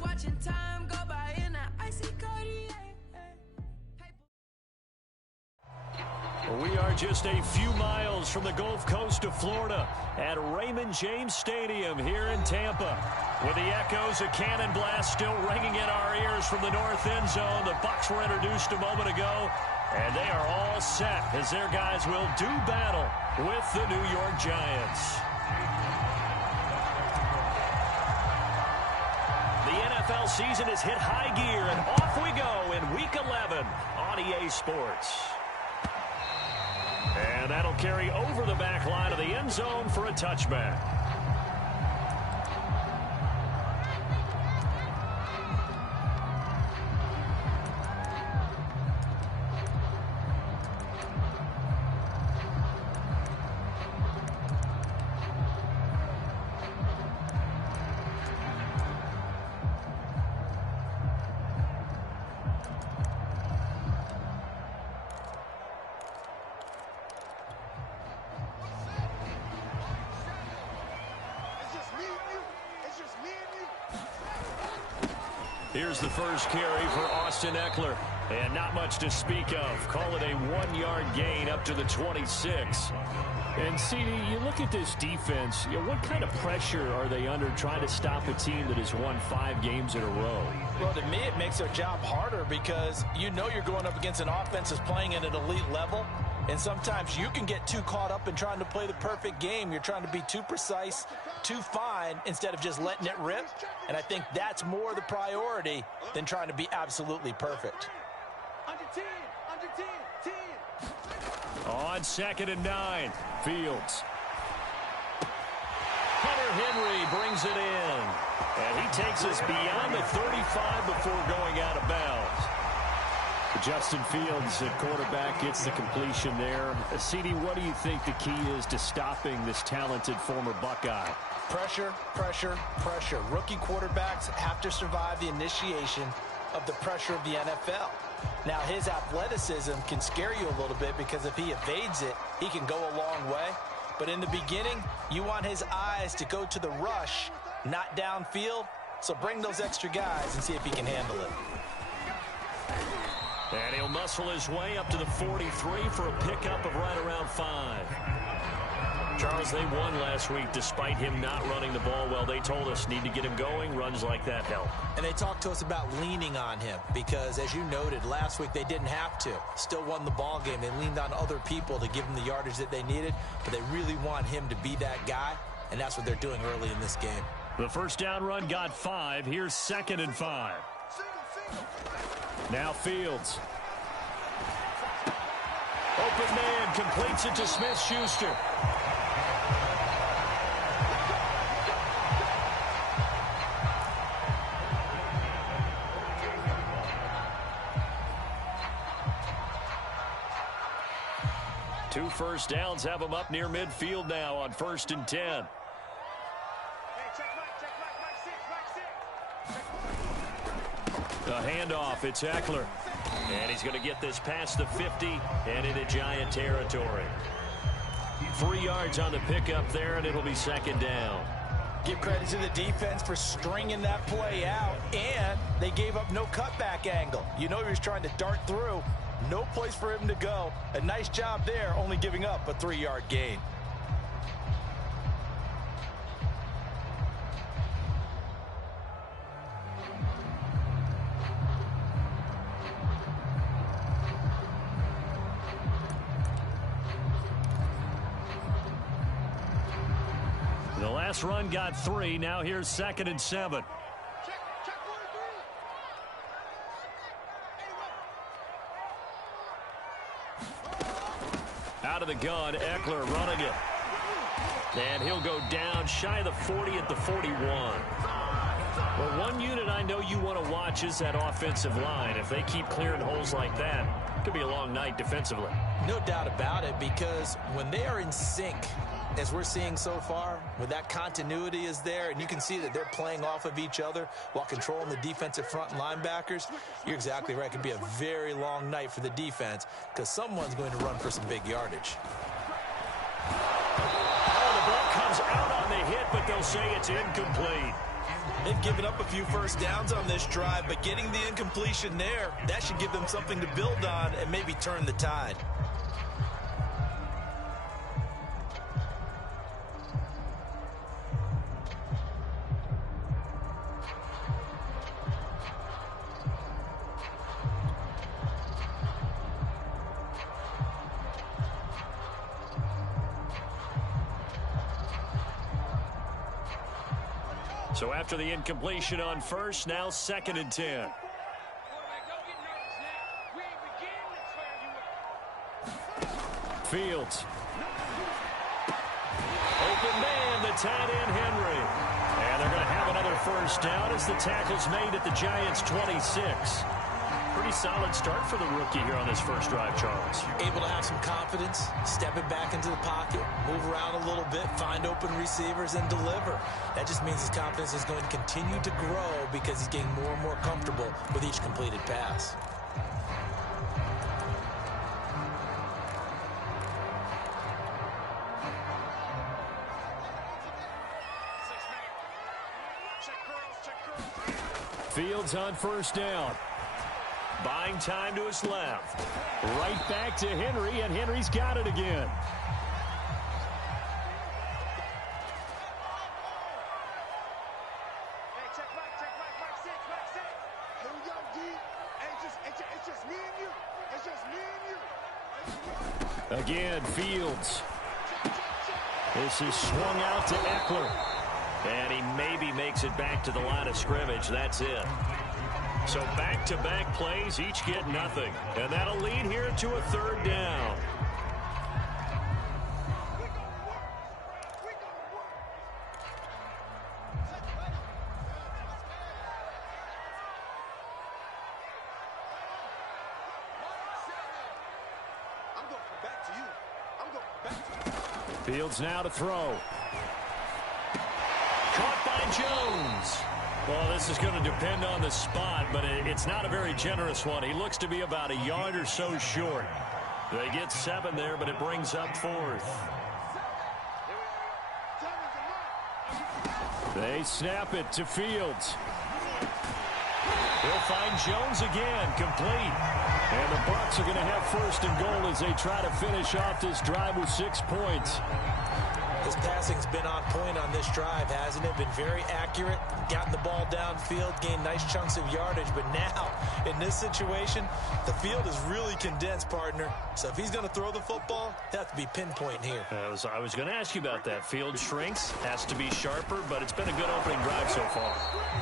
watching time go by in an icy Cartier. We are just a few miles from the Gulf Coast of Florida at Raymond James Stadium here in Tampa. With the echoes of cannon blast still ringing in our ears from the north end zone. The Bucs were introduced a moment ago, and they are all set as their guys will do battle with the New York Giants. The NFL season has hit high gear, and off we go in Week 11 on EA Sports. And that'll carry over the back line of the end zone for a touchback. Here's the first carry for Austin Ekeler. And not much to speak of. Call it a 1-yard gain up to the 26. And, CD, you look at this defense, what kind of pressure are they under trying to stop a team that has won 5 games in a row? Well, to me, it makes their job harder because you know you're going up against an offense that's playing at an elite level. And sometimes you can get too caught up in trying to play the perfect game. You're trying to be too precise, too fine, instead of just letting it rip. And I think that's more the priority than trying to be absolutely perfect. Under 10, under 10, 10. On 2nd and 9, Fields. Hunter Henry brings it in. And he takes us beyond the 35 before going out of bounds. Justin Fields at quarterback gets the completion there. CD, what do you think the key is to stopping this talented former Buckeye? Pressure, pressure, pressure. Rookie quarterbacks have to survive the initiation of the pressure of the NFL. Now, his athleticism can scare you a little bit because if he evades it, he can go a long way. But in the beginning, you want his eyes to go to the rush, not downfield. So bring those extra guys and see if he can handle it. And he'll muscle his way up to the 43 for a pickup of right around 5. Charles, they won last week despite him not running the ball well. They told us need to get him going. Runs like that help. And they talked to us about leaning on him because, as you noted, last week they didn't have to. Still won the ball game. They leaned on other people to give them the yardage that they needed, but they really want him to be that guy, and that's what they're doing early in this game. The first down run got 5. Here's 2nd and 5. Now Fields. Open man completes it to Smith-Schuster. Two first downs have them up near midfield now on 1st and 10. The handoff, it's Ekeler. And he's going to get this past the 50 and into Giant territory. 3 yards on the pickup there, and it'll be 2nd down. Give credit to the defense for stringing that play out, and they gave up no cutback angle. You know he was trying to dart through. No place for him to go. A nice job there, only giving up a 3-yard gain. The last run got 3. Now here's 2nd and 7. Out of the gun, Ekeler running it. And he'll go down shy of the 40 at the 41. Well, one unit I know you want to watch is that offensive line. If they keep clearing holes like that, it could be a long night defensively. No doubt about it, because when they are in sync, as we're seeing so far, when that continuity is there, and you can see that they're playing off of each other while controlling the defensive front linebackers, you're exactly right. It could be a very long night for the defense because someone's going to run for some big yardage. Oh, the ball comes out on the hit, but they'll say it's incomplete. They've given up a few first downs on this drive, but getting the incompletion there, that should give them something to build on and maybe turn the tide. So after the incompletion on first, now 2nd and 10. Fields. Open man, the tight end, Henry. And they're going to have another first down as the tackle's made at the Giants' 26. Pretty solid start for the rookie here on this first drive, Charles. Able to have some confidence, stepping back into the pocket, move around a little bit, find open receivers, and deliver. That just means his confidence is going to continue to grow because he's getting more and more comfortable with each completed pass. Fields on first down. Buying time to his left. Right back to Henry, and Henry's got it again. Hey, check back six. Here we go, D. It's just me and you. It's just me and you. Again, Fields. This is swung out to Eckler. And he maybe makes it back to the line of scrimmage. That's it. So back-to-back plays, each get nothing. And that'll lead here to a 3rd down. I'm going back to you. Fields now to throw. Caught by Jones. Well, this is going to depend on the spot, but it's not a very generous one. He looks to be about a yard or so short. They get 7 there, but it brings up 4th. They snap it to Fields. He'll find Jones again, complete. And the Bucs are going to have 1st and goal as they try to finish off this drive with 6 points. His passing's been on point on this drive, hasn't it? Been very accurate, gotten the ball downfield, gained nice chunks of yardage. But now, in this situation, the field is really condensed, partner. So if he's going to throw the football, they have to be pinpoint here. I was going to ask you about that. Field shrinks, has to be sharper, but it's been a good opening drive so far.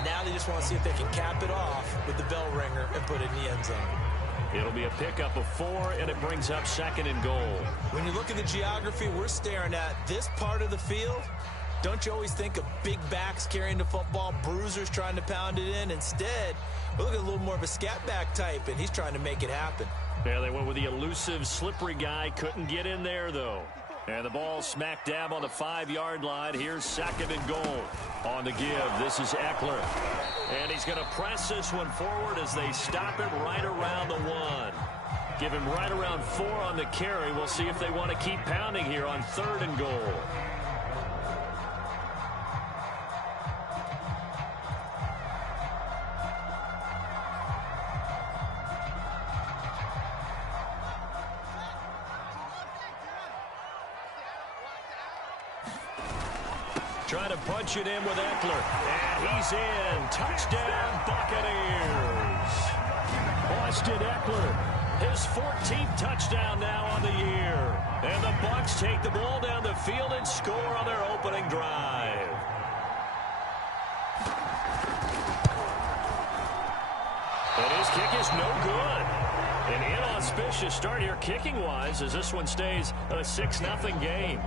Now they just want to see if they can cap it off with the bell ringer and put it in the end zone. It'll be a pickup of 4, and it brings up 2nd and goal. When you look at the geography we're staring at, this part of the field, don't you always think of big backs carrying the football, bruisers trying to pound it in? Instead, we're looking at a little more of a scat back type, and he's trying to make it happen. Yeah, they went with the elusive, slippery guy. Couldn't get in there, though. And the ball smack dab on the 5-yard line. Here's 2nd and goal. On the give, this is Eckler. And he's going to press this one forward as they stop it right around the 1. Give him right around 4 on the carry. We'll see if they want to keep pounding here on 3rd and goal. Trying to punch it in with Eckler. And he's in. Touchdown, Buccaneers. Austin Eckler, his 14th touchdown now on the year. And the Bucs take the ball down the field and score on their opening drive. And his kick is no good. An inauspicious start here kicking-wise as this one stays a 6-0 game.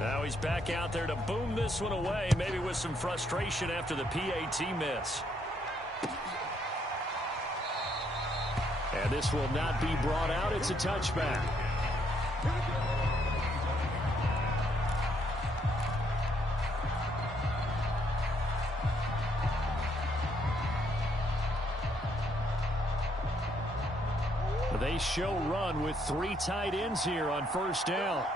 Now he's back out there to boom this one away, maybe with some frustration after the PAT miss. And this will not be brought out. It's a touchback. They show run with 3 tight ends here on first down.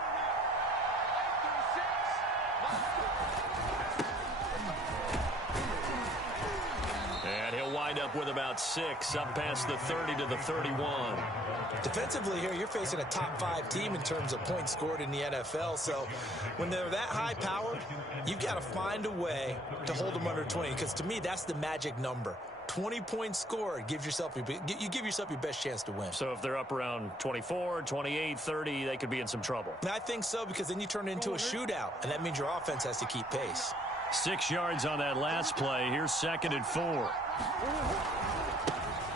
wind up with about 6, up past the 30 to the 31. Defensively here, you're facing a top-5 team in terms of points scored in the NFL. So when they're that high-powered, you've got to find a way to hold them under 20. Because to me, that's the magic number. 20 points scored, you give yourself your best chance to win. So if they're up around 24, 28, 30, they could be in some trouble. And I think so, because then you turn it into a shootout, and that means your offense has to keep pace. 6 yards on that last play. Here's 2nd and 4.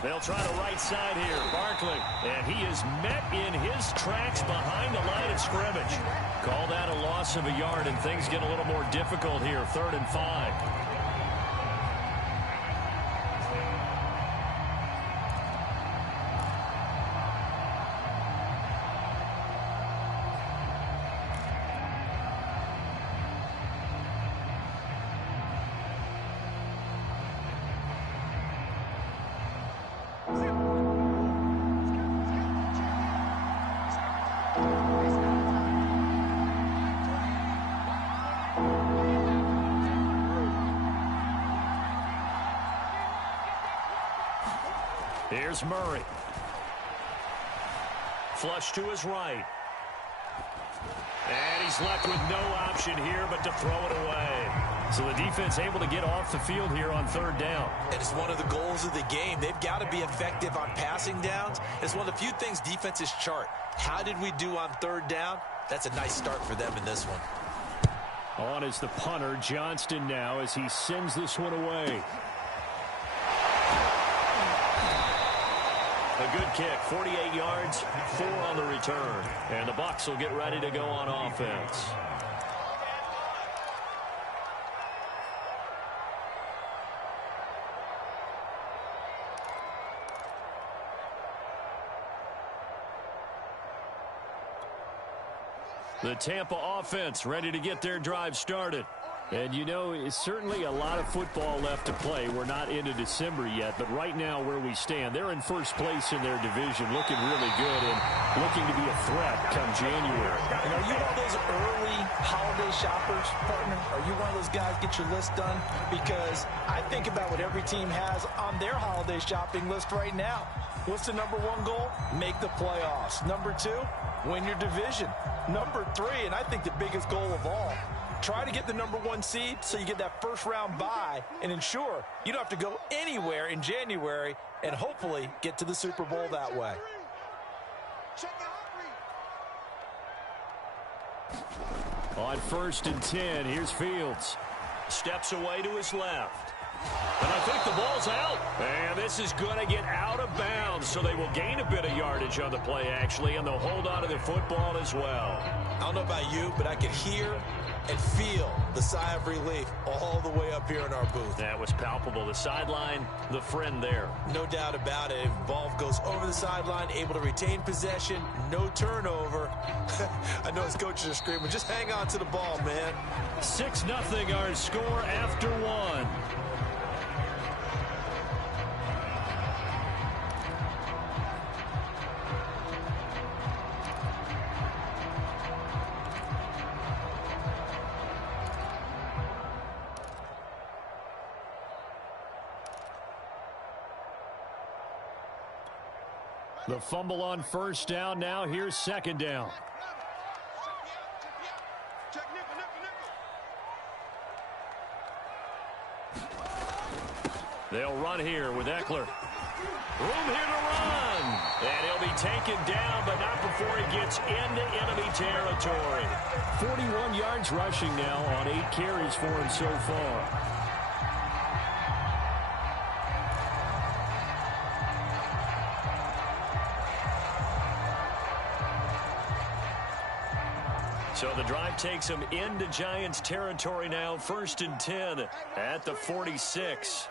They'll try the right side here. Barkley, and he is met in his tracks behind the line of scrimmage. Call that a loss of a yard, and things get a little more difficult here. 3rd and 5. Here's Murray. Flush to his right. And he's left with no option here but to throw it away. So the defense able to get off the field here on 3rd down. And it's one of the goals of the game. They've got to be effective on passing downs. It's one of the few things defenses chart. How did we do on 3rd down? That's a nice start for them in this one. On is the punter, Johnston, now as he sends this one away. A good kick, 48 yards, 4 on the return. And the Bucs will get ready to go on offense. The Tampa offense ready to get their drive started. And, you know, it's certainly a lot of football left to play. We're not into December yet, but right now where we stand, they're in first place in their division, looking really good and looking to be a threat come January. And are you one of those early holiday shoppers, partner? Are you one of those guys get your list done? Because I think about what every team has on their holiday shopping list right now. What's the number 1 goal? Make the playoffs. Number 2, win your division. Number 3, and I think the biggest goal of all, try to get the number 1 seed so you get that first-round bye and ensure you don't have to go anywhere in January and hopefully get to the Super Bowl that way. On 1st and 10, here's Fields. Steps away to his left. And I think the ball's out. And this is going to get out of bounds, so they will gain a bit of yardage on the play, actually, and they'll hold on to the football as well. I don't know about you, but I could hear and feel the sigh of relief all the way up here in our booth. That was palpable. The sideline, the friend there. No doubt about it. If ball goes over the sideline, able to retain possession, no turnover. I know his coaches are screaming, just hang on to the ball, man. 6-0 our score after 1. The fumble on 1st down. Now here's 2nd down. They'll run here with Eckler. Room here to run. And he'll be taken down, but not before he gets into enemy territory. 41 yards rushing now on 8 carries for him so far. So the drive takes him into Giants territory now. 1st and 10 at the 46.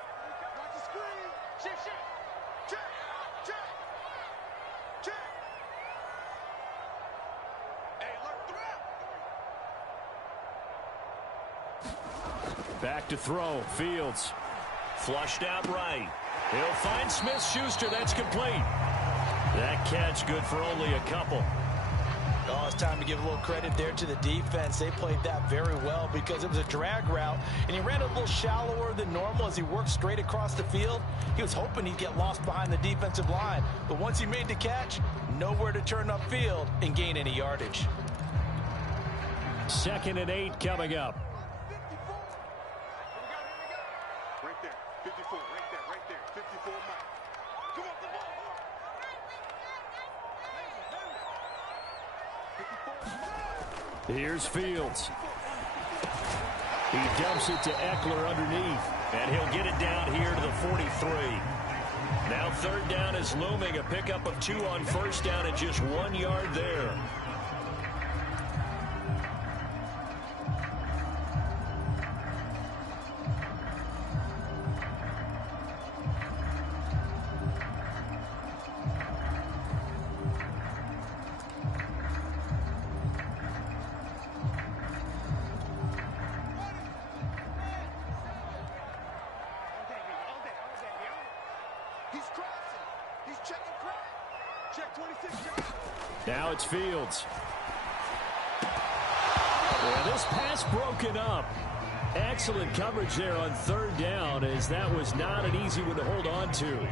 Back to throw. Fields. Flushed out right. He'll find Smith-Schuster. That's complete. That catch good for only a couple. Oh, it's time to give a little credit there to the defense. They played that very well because it was a drag route, and he ran a little shallower than normal as he worked straight across the field. He was hoping he'd get lost behind the defensive line, but once he made the catch, nowhere to turn upfield and gain any yardage. 2nd and 8 coming up. Right there, 54, right there, 54 Mike. Come on, come on. Here's Fields. He dumps it to Eckler underneath, and he'll get it down here to the 43. Now 3rd down is looming, a pickup of 2 on 1st down and just 1 yard there. He's crossing. He's checking crack. Check 26. Now it's Fields. Yeah, this pass broken up. Excellent coverage there on 3rd down, as that was not an easy one to hold on to.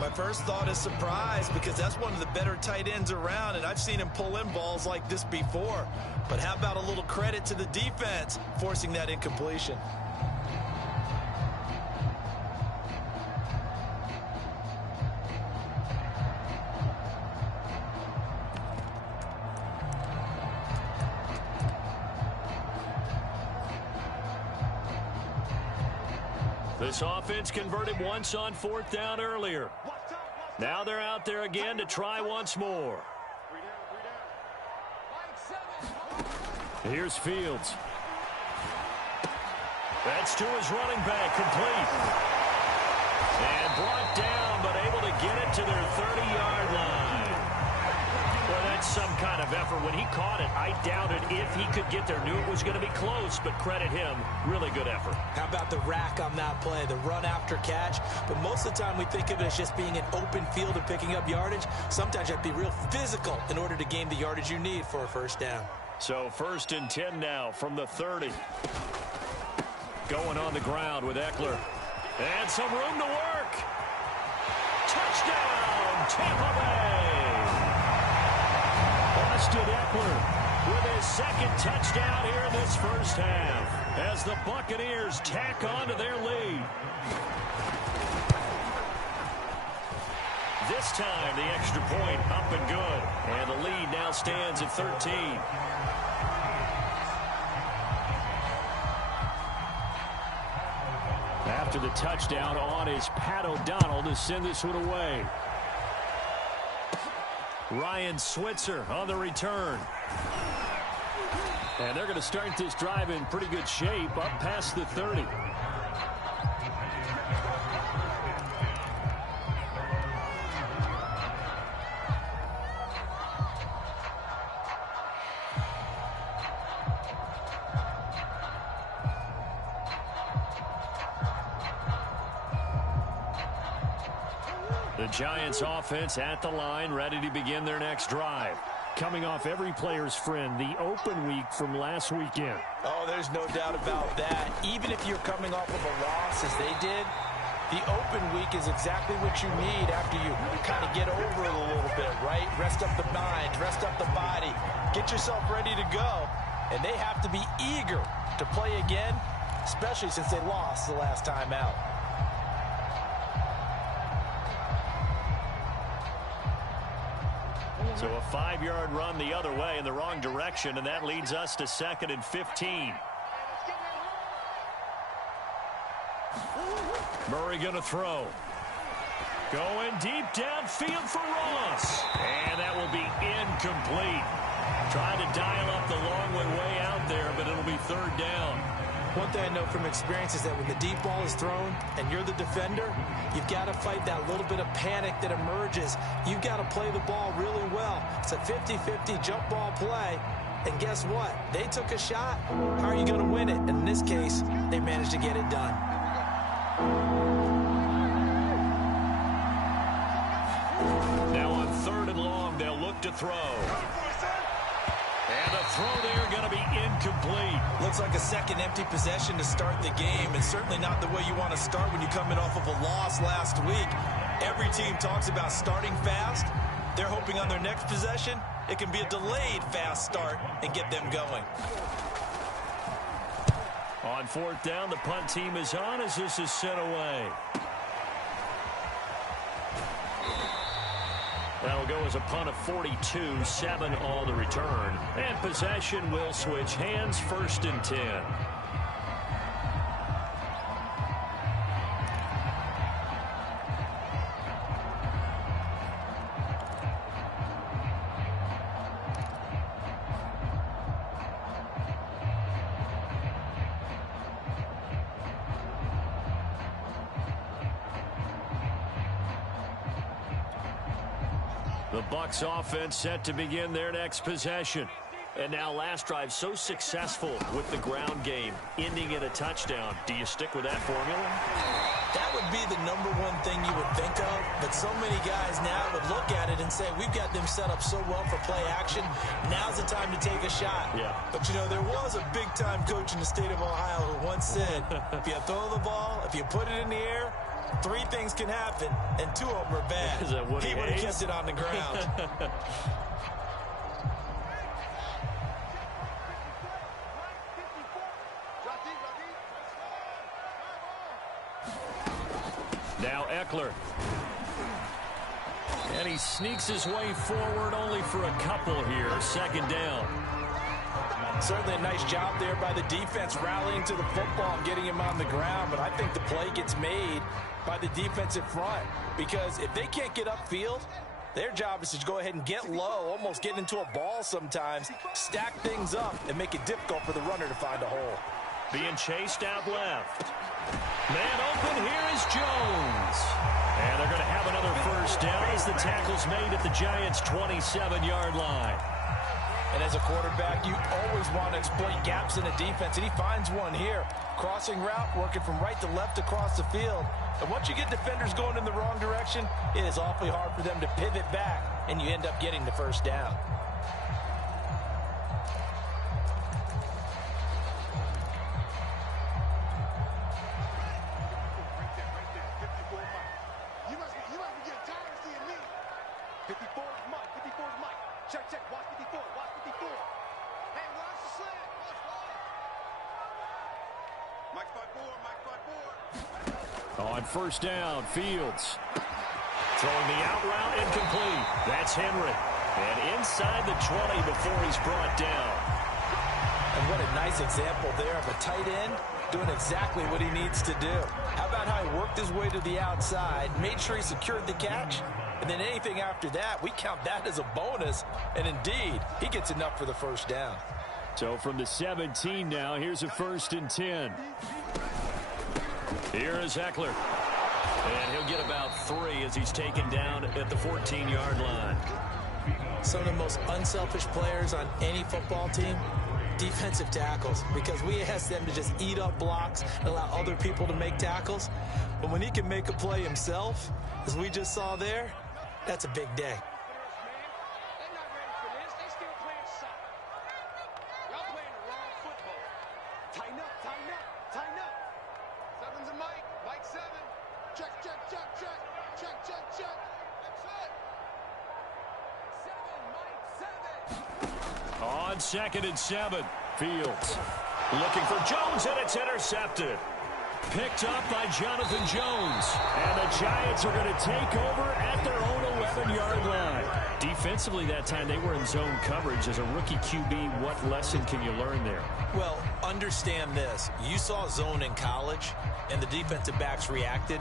My first thought is surprise, because that's one of the better tight ends around, and I've seen him pull in balls like this before. But how about a little credit to the defense forcing that incompletion? This offense converted once on 4th down earlier. Now they're out there again to try once more. Here's Fields. That's to his running back, complete. And brought down, but able to get it to their 30-yard line. Well, that's some kind of effort. When he caught it, I doubted if he could get there. Knew it was going to be close, but credit him. Really good effort. How about the rack on that play, the run after catch? But most of the time we think of it as just being an open field and picking up yardage. Sometimes you have to be real physical in order to gain the yardage you need for a 1st down. So 1st and 10 now from the 30. Going on the ground with Eckler. And some room to work. Touchdown, Tampa Bay. Austin Eckler with his 2nd touchdown here in this 1st half, as the Buccaneers tack on to their lead. This time, the extra point up and good, and the lead now stands at 13. After the touchdown, on is Pat O'Donnell to send this one away. Ryan Switzer on the return. And they're going to start this drive in pretty good shape, up past the 30. The Giants offense at the line, ready to begin their next drive. Coming off every player's friend, the open week from last weekend. Oh, there's no doubt about that. Even if you're coming off of a loss as they did, the open week is exactly what you need after you kind of get over it a little bit, right? Rest up the mind, rest up the body, get yourself ready to go. And they have to be eager to play again, especially since they lost the last time out. So a 5-yard run the other way in the wrong direction, and that leads us to 2nd and 15. Murray going to throw. Going deep downfield for Ross. And that will be incomplete. Trying to dial up the long way out there, but it'll be 3rd down. One thing I know from experience is that when the deep ball is thrown and you're the defender, you've got to fight that little bit of panic that emerges. You've got to play the ball really well. It's a 50-50 jump ball play. And guess what? They took a shot. How are you going to win it? And in this case, they managed to get it done. Now on 3rd and long, they'll look to throw. And the throw there going to be incomplete. Looks like a second empty possession to start the game, and certainly not the way you want to start when you come in off of a loss last week. Every team talks about starting fast. They're hoping on their next possession, it can be a delayed fast start and get them going. On fourth down, the punt team is on as this is sent away. That'll go as a punt of 42, 7 on the return. And possession will switch hands, 1st and 10. The Bucs offense set to begin their next possession. And now last drive so successful with the ground game, ending in a touchdown. Do you stick with that formula? That would be the number one thing you would think of, but so many guys now would look at it and say, we've got them set up so well for play action. Now's the time to take a shot. Yeah. But, you know, there was a big-time coach in the state of Ohio who once said, if you throw the ball, if you put it in the air, 3 things can happen, and 2 of them are bad. Is that Woody He would have Hayes? kept it on the ground. Now Eckler. And he sneaks his way forward only for a couple here. 2nd down. Certainly a nice job there by the defense rallying to the football and getting him on the ground, but I think the play gets made by the defensive front because if they can't get upfield, their job is to go ahead and get low, almost get into a ball sometimes, stack things up, and make it difficult for the runner to find a hole. Being chased out left. Man open, here is Jones. And they're going to have another 1st down as the tackle's made at the Giants' 27-yard line. And as a quarterback, you always want to exploit gaps in a defense, and he finds one here. Crossing route, working from right to left across the field. And once you get defenders going in the wrong direction, it is awfully hard for them to pivot back, and you end up getting the 1st down. You must be getting tired of seeing me. 54 is Mike. 54 is Mike. Check. Watch 54. Watch 54. Hey, watch the slant. Watch. Mike 5-4. Mike 5-4. On 1st down, Fields. Throwing the out route, incomplete. That's Henry. And inside the 20 before he's brought down. And what a nice example there of a tight end doing exactly what he needs to do. How about how he worked his way to the outside, made sure he secured the catch, and then anything after that, we count that as a bonus. And indeed, he gets enough for the 1st down. So from the 17 now, here's a 1st and 10. Here is Eckler. And he'll get about 3 as he's taken down at the 14-yard line. Some of the most unselfish players on any football team, defensive tackles, because we ask them to just eat up blocks and allow other people to make tackles. But when he can make a play himself, as we just saw there, that's a big day. They're not ready for this. They still playing soccer. Y'all playing the wrong football. Tighten up, tighten up, tighten up. 7's a Mike. Mike 7. Check. That's it. 7, Mike 7. On 2nd and 7, Fields looking for Jones, and it's intercepted. Picked up by Jonathan Jones. And the Giants are going to take over at their own 11-yard line. Defensively that time, they were in zone coverage. As a rookie QB, what lesson can you learn there? Well, understand this. You saw zone in college, and the defensive backs reacted,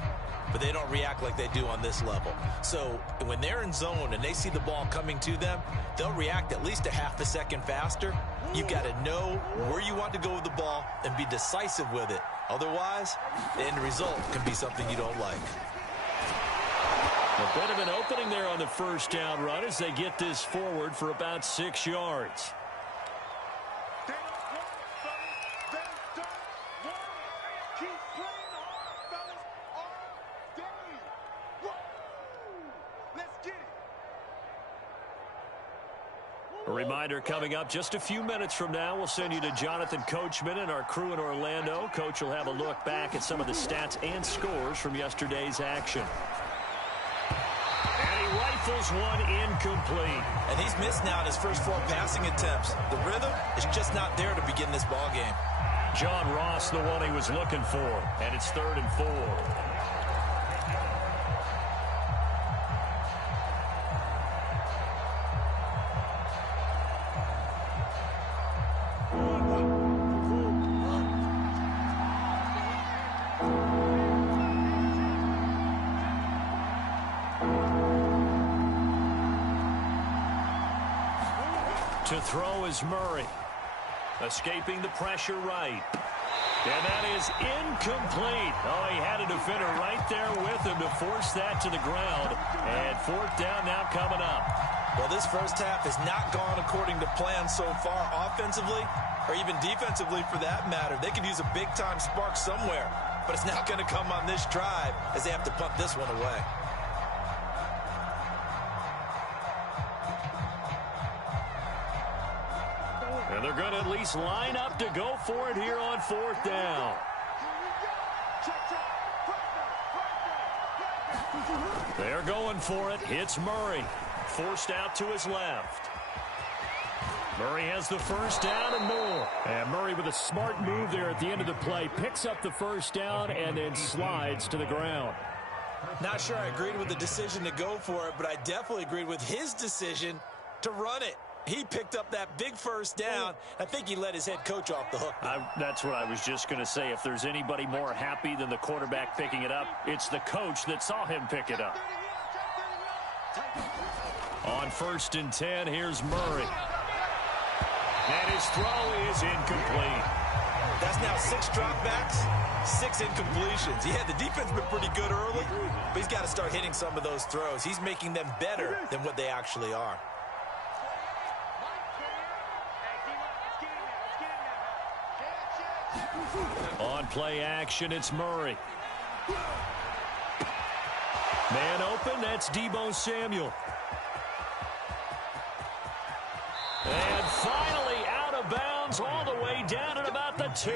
but they don't react like they do on this level. So when they're in zone and they see the ball coming to them, they'll react at least a half a second faster. You've got to know where you want to go with the ball and be decisive with it. Otherwise, the end result can be something you don't like. A bit of an opening there on the 1st down run as they get this forward for about 6 yards. They don't want it, fellas. They don't want it. Keep playing hard, fellas, all day. Woo! Let's get reminder coming up just a few minutes from now, we'll send you to Jonathan Coachman and our crew in Orlando. Coach will have a look back at some of the stats and scores from yesterday's action. And he rifles one incomplete. And he's missed now in his first 4 passing attempts. The rhythm is just not there to begin this ball game. John Ross, the one he was looking for, and it's 3rd and 4. To throw is Murray. Escaping the pressure right. And that is incomplete. Oh, he had a defender right there with him to force that to the ground. And 4th down now coming up. Well, this first half has not gone according to plan so far offensively or even defensively for that matter. They could use a big-time spark somewhere, but it's not going to come on this drive as they have to punt this one away. And they're going to at least line up to go for it here on 4th down. They're going for it. It's Murray. Forced out to his left. Murray has the first down and more. And Murray with a smart move there at the end of the play. Picks up the first down and then slides to the ground. Not sure I agreed with the decision to go for it, but I definitely agreed with his decision to run it. He picked up that big first down. I think he let his head coach off the hook. That's what I was just going to say. If there's anybody more happy than the quarterback picking it up, it's the coach that saw him pick it up. On 1st and 10, here's Murray. And his throw is incomplete. That's now 6 dropbacks, 6 incompletions. Yeah, the defense has been pretty good early, but he's got to start hitting some of those throws. He's making them better than what they actually are. On play action, it's Murray. Man open, that's Deebo Samuel. And finally out of bounds all the way down at about the 2.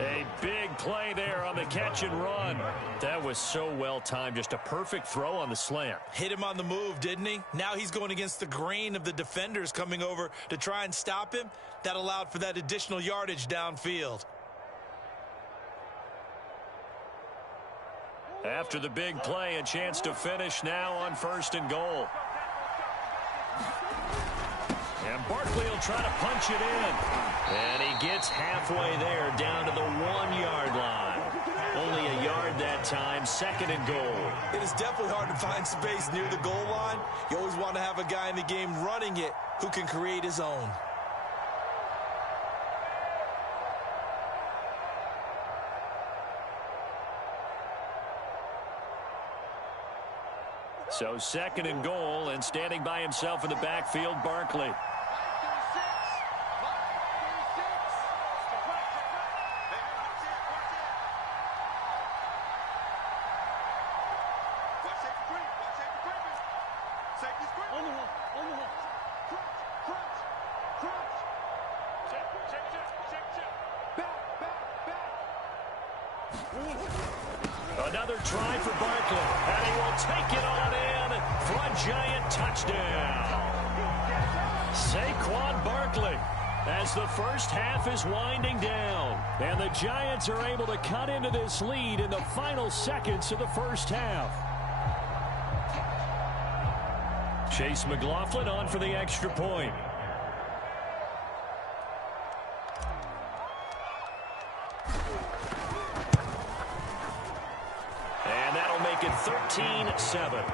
A big play there on the catch and run. That was so well timed. Just a perfect throw on the slant. Hit him on the move, didn't he? Now he's going against the grain of the defenders coming over to try and stop him. That allowed for that additional yardage downfield. After the big play, a chance to finish now on 1st and goal. And Barkley will try to punch it in. And he gets halfway there, down to the 1-yard line. Only a yard that time, 2nd and goal. It is definitely hard to find space near the goal line. You always want to have a guy in the game running it who can create his own. So 2nd and goal, and standing by himself in the backfield, Barkley. Another try for Barkley, and he will take it on in for a giant touchdown. Saquon Barkley, as the first half is winding down, and the Giants are able to cut into this lead in the final seconds of the first half. Chase McLaughlin on for the extra point. And that'll make it 13-7.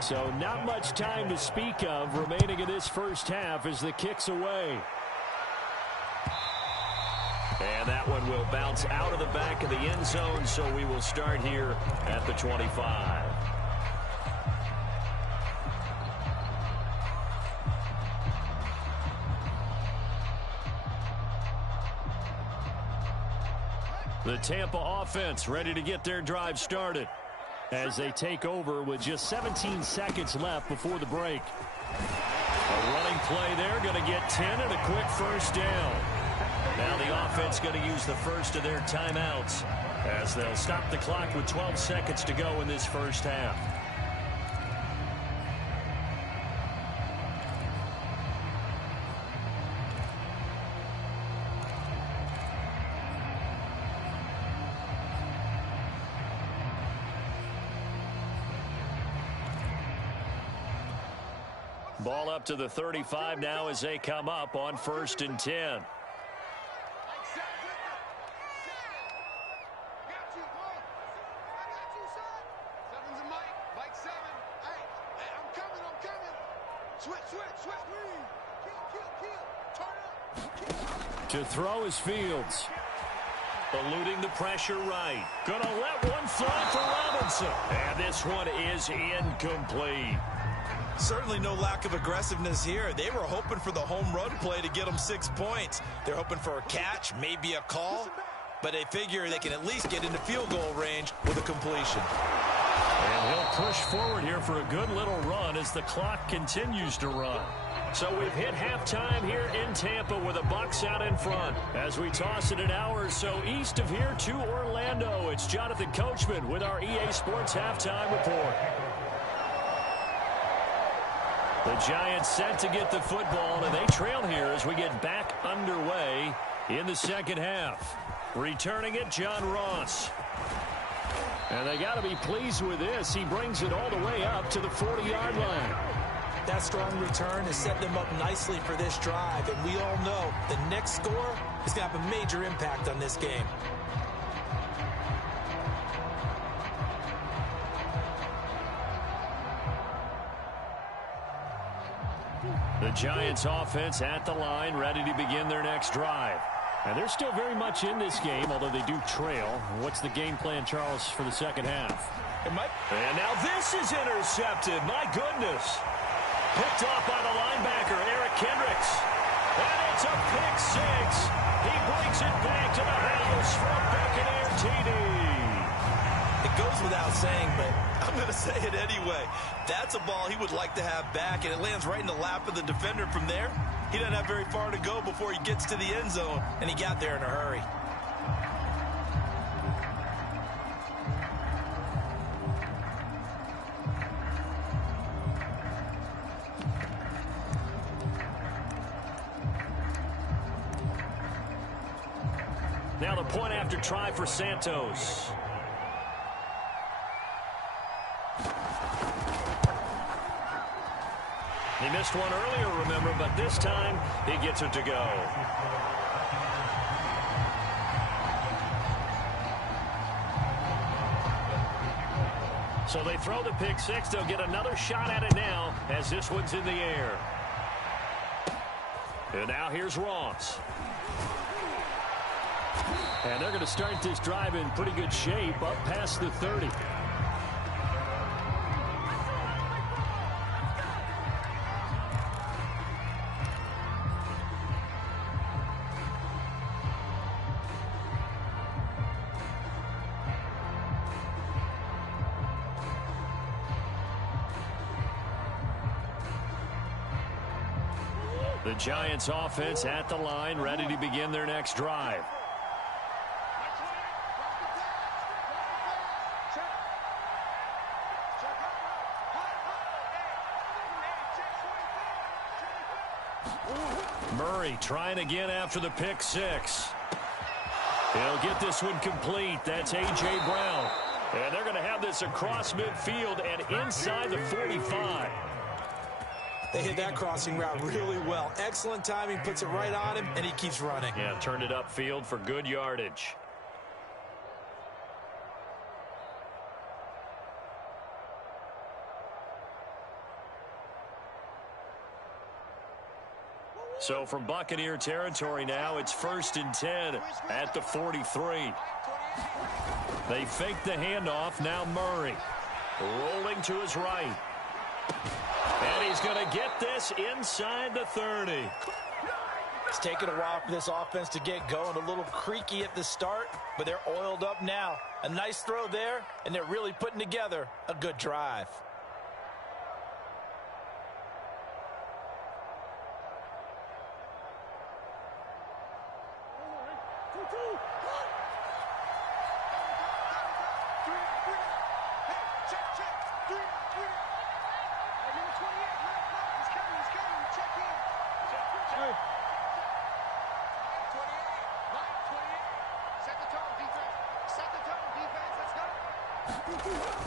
So not much time to speak of remaining in this first half as the kick's away. And that one will bounce out of the back of the end zone, so we will start here at the 25. The Tampa offense ready to get their drive started as they take over with just 17 seconds left before the break. A running play there, going to get 10 and a quick first down. Now the offense going to use the first of their timeouts as they'll stop the clock with 12 seconds to go in this first half. Ball up to the 35 now as they come up on 1st and 10. To throw is Fields. Eluding the pressure right. Gonna let one fly for Robinson. And this one is incomplete. Certainly no lack of aggressiveness here. They were hoping for the home run play to get them 6 points. They're hoping for a catch, maybe a call, but they figure they can at least get into field goal range with a completion. And he'll push forward here for a good little run as the clock continues to run. So we've hit halftime here in Tampa with the Bucs out in front. As we toss it an hour or so east of here to Orlando, it's Jonathan Coachman with our EA Sports Halftime Report. The Giants set to get the football, and they trail here as we get back underway in the second half. Returning it, John Ross. And they got to be pleased with this. He brings it all the way up to the 40-yard line. That strong return has set them up nicely for this drive, and we all know the next score is going to have a major impact on this game. The Giants offense at the line, ready to begin their next drive. And they're still very much in this game, although they do trail. What's the game plan, Charles, for the second half? And now this is intercepted. My goodness. Picked off by the linebacker, Eric Kendricks. And it's a pick six. He brings it back to the house for a Buccaneer TD. It goes without saying, but I'm going to say it anyway. That's a ball he would like to have back, and it lands right in the lap of the defender from there. He doesn't have very far to go before he gets to the end zone, and he got there in a hurry. Now the point after try for Santos. He missed one earlier, remember, but this time he gets it to go. So they throw the pick six. They'll get another shot at it now as this one's in the air. And now here's Ross. And they're going to start this drive in pretty good shape up past the 30. The Giants offense at the line, ready to begin their next drive. Murray trying again after the pick six. He'll get this one complete. That's A.J. Brown. And they're going to have this across midfield and inside the 45. They hit that crossing route really well. Excellent timing, puts it right on him, and he keeps running. Yeah, turned it upfield for good yardage. So from Buccaneer territory now, it's 1st and 10 at the 43. They fake the handoff. Now Murray rolling to his right. And he's going to get this inside the 30. It's taken a while for this offense to get going. A little creaky at the start, but they're oiled up now. A nice throw there, and they're really putting together a good drive.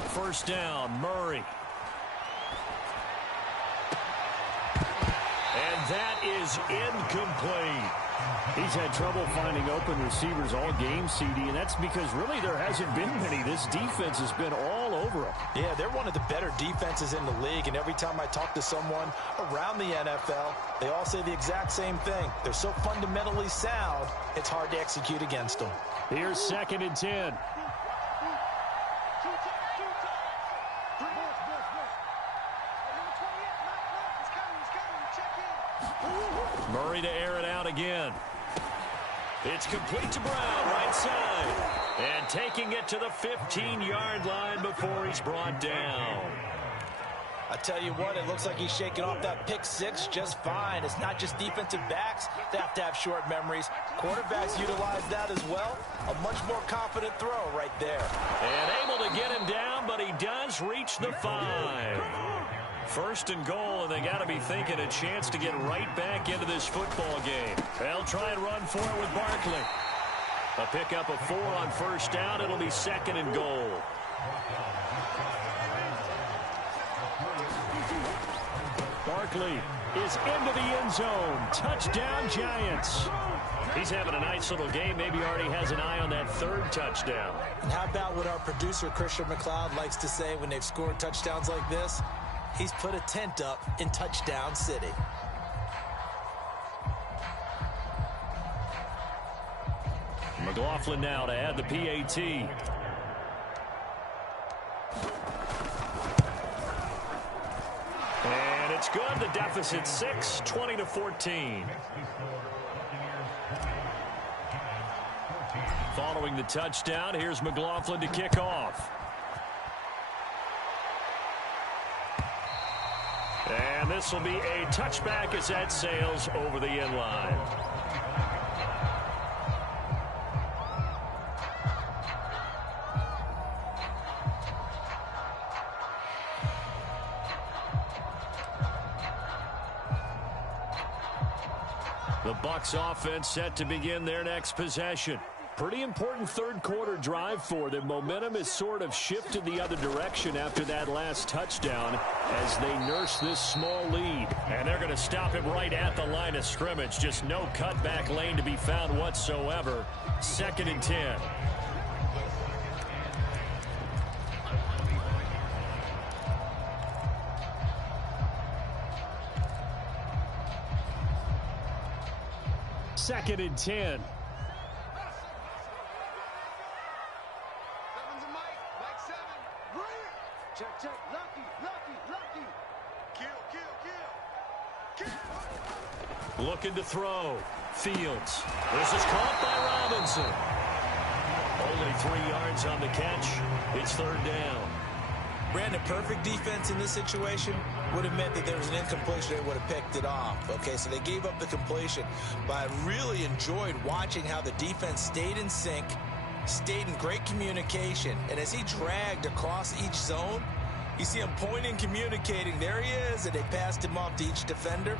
First down, Murray. And that is incomplete. He's had trouble finding open receivers all game, CD, and that's because really there hasn't been many. This defense has been all over him. Yeah, they're one of the better defenses in the league, and every time I talk to someone around the NFL, they all say the exact same thing. They're so fundamentally sound, it's hard to execute against them. Here's 2nd and 10. Murray to air it out again. It's complete to Brown, right side. And taking it to the 15-yard line before he's brought down. I tell you what, it looks like he's shaking off that pick six just fine. It's not just defensive backs that have to have short memories. Quarterbacks utilize that as well. A much more confident throw right there. And able to get him down, but he does reach the 5. First and goal, and they got to be thinking a chance to get right back into this football game. They'll try and run for it with Barkley. A pickup of 4 on first down. It'll be 2nd and goal. Barkley is into the end zone. Touchdown, Giants. He's having a nice little game. Maybe already has an eye on that 3rd touchdown. And how about what our producer, Christian McLeod, likes to say when they've scored touchdowns like this? He's put a tent up in Touchdown City. McLaughlin now to add the PAT. And it's good. The deficit 6, 20-14. Following the touchdown, here's McLaughlin to kick off. And this will be a touchback as that sails over the end line. The Bucs offense set to begin their next possession. Pretty important 3rd quarter drive for them. Momentum has sort of shifted the other direction after that last touchdown as they nurse this small lead. And they're going to stop him right at the line of scrimmage. Just no cutback lane to be found whatsoever. 2nd and 10. Second and 10. Check, check. Lucky. Kill. Looking to throw. Fields. This is caught by Robinson. Only 3 yards on the catch. It's 3rd down. Brandon, perfect defense in this situation would have meant that there was an incompletion. They would have picked it off. Okay, so they gave up the completion. But I really enjoyed watching how the defense stayed in sync, stayed in great communication. And as he dragged across each zone, you see him pointing, communicating. There he is, and they passed him off to each defender.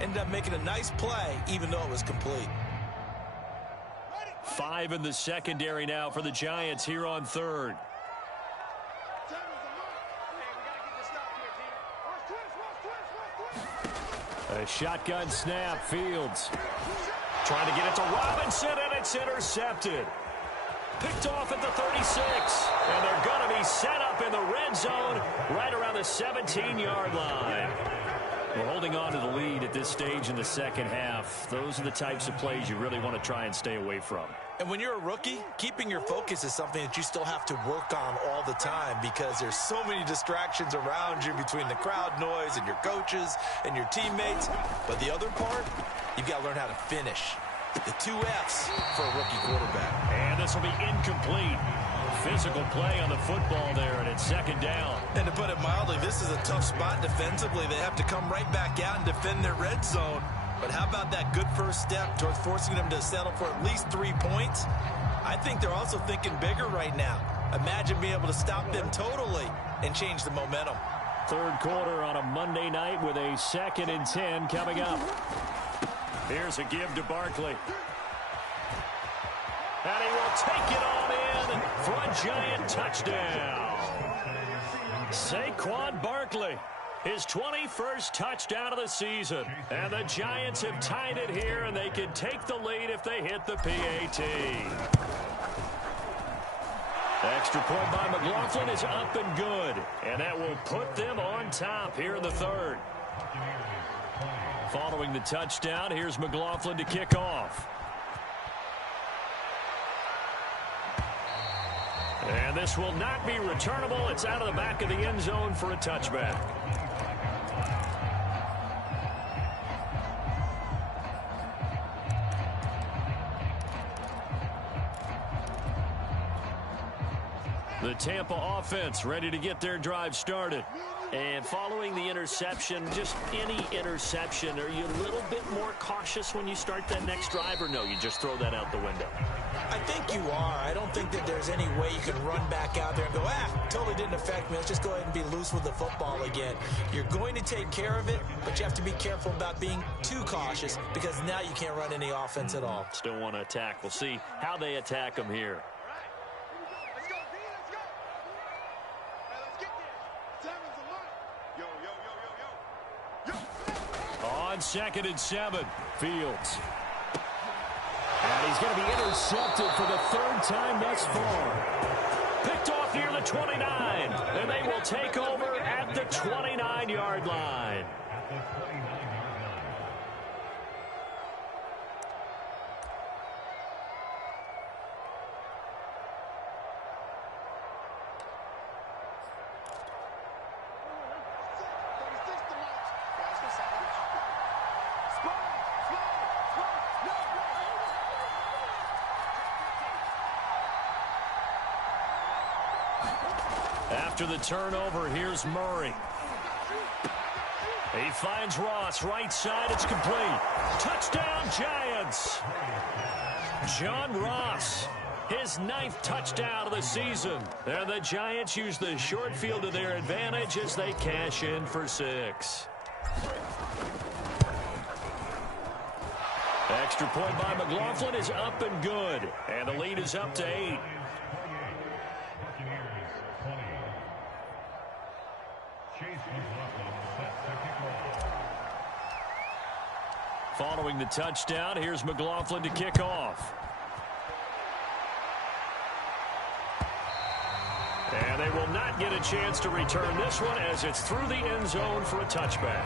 Ended up making a nice play, even though it was complete. 5 in the secondary now for the Giants here on 3rd. A shotgun snap. Fields trying to get it to Robinson, and it's intercepted. Picked off at the 36, and they're going to be set up in the red zone right around the 17-yard line. We're holding on to the lead at this stage in the second half. Those are the types of plays you really want to try and stay away from. And when you're a rookie, keeping your focus is something that you still have to work on all the time because there's so many distractions around you between the crowd noise and your coaches and your teammates. But the other part, you've got to learn how to finish. The 2 F's for a rookie quarterback. And this will be incomplete. Physical play on the football there, and it's 2nd down. And to put it mildly, this is a tough spot defensively. They have to come right back out and defend their red zone. But how about that good first step towards forcing them to settle for at least 3 points? I think they're also thinking bigger right now. Imagine being able to stop them totally and change the momentum. 3rd quarter on a Monday night with a 2nd and 10 coming up. Here's a give to Barkley. And he will take it on in for a Giant touchdown. Saquon Barkley, his 21st touchdown of the season. And the Giants have tied it here, and they can take the lead if they hit the PAT. Extra point by McLaughlin is up and good. And that will put them on top here in the 3rd. Following the touchdown, here's McLaughlin to kick off. And this will not be returnable. It's out of the back of the end zone for a touchback. The Tampa offense ready to get their drive started. And following the interception, just any interception, are you a little bit more cautious when you start that next drive, or no, you just throw that out the window? I think you are. I don't think that there's any way you can run back out there and go, totally didn't affect me. Let's just go ahead and be loose with the football again. You're going to take care of it, but you have to be careful about being too cautious because now you can't run any offense at all. Still want to attack. We'll see how they attack them here. On 2nd and 7, Fields. And he's going to be intercepted for the 3rd time thus far. Picked off near the 29, and they will take over at the 29-yard line. After the turnover, here's Murray. He finds Ross, right side, it's complete. Touchdown, Giants! John Ross, his 9th touchdown of the season. And the Giants use the short field to their advantage as they cash in for 6. Extra point by McLaughlin is up and good. And the lead is up to 8. Following the touchdown, here's McLaughlin to kick off. And they will not get a chance to return this one as it's through the end zone for a touchback.